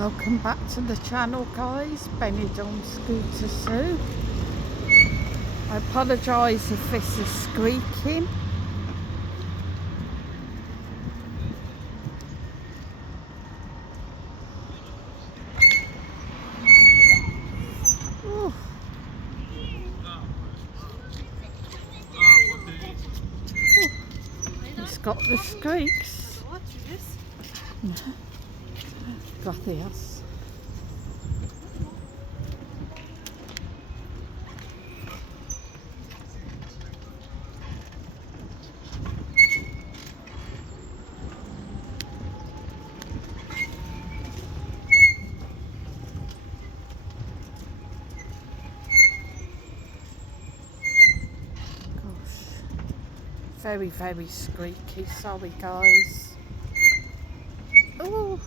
Welcome back to the channel, guys. Benidorm Scooter Sue. I apologise if this is squeaking. Ooh. It's got the squeaks. Gracias. Very, very squeaky. Sorry, guys. Oh.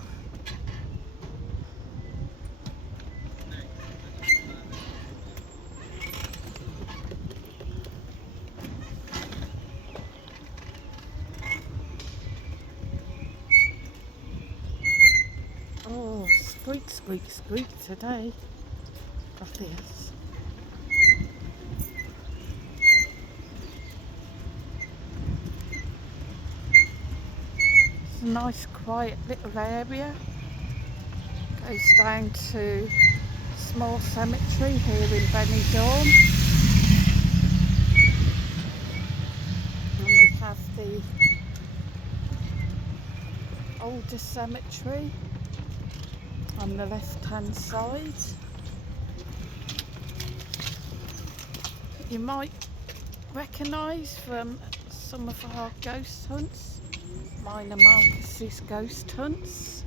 Oh, squeak, squeak, squeak today. Gracias. A nice quiet little area. Goes down to a small cemetery here in Benidorm, and we have the older cemetery on the left hand side. You might recognise from some of our ghost hunts. Mine are Marcus's ghost hunts.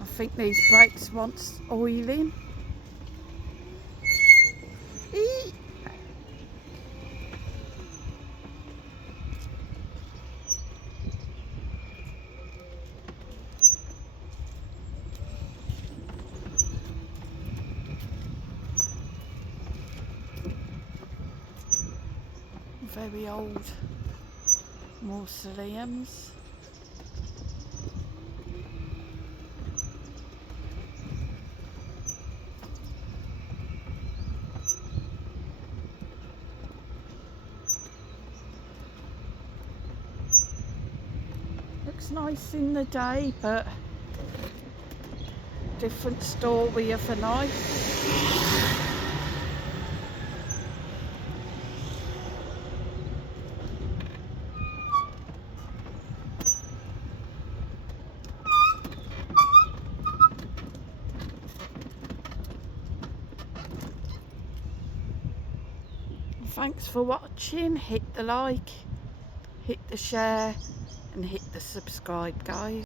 I think these brakes want oiling. Eee! Very old mausoleums. Looks nice in the day, but different story of the night. Thanks for watching. Hit the like, hit the share and hit the subscribe, guys.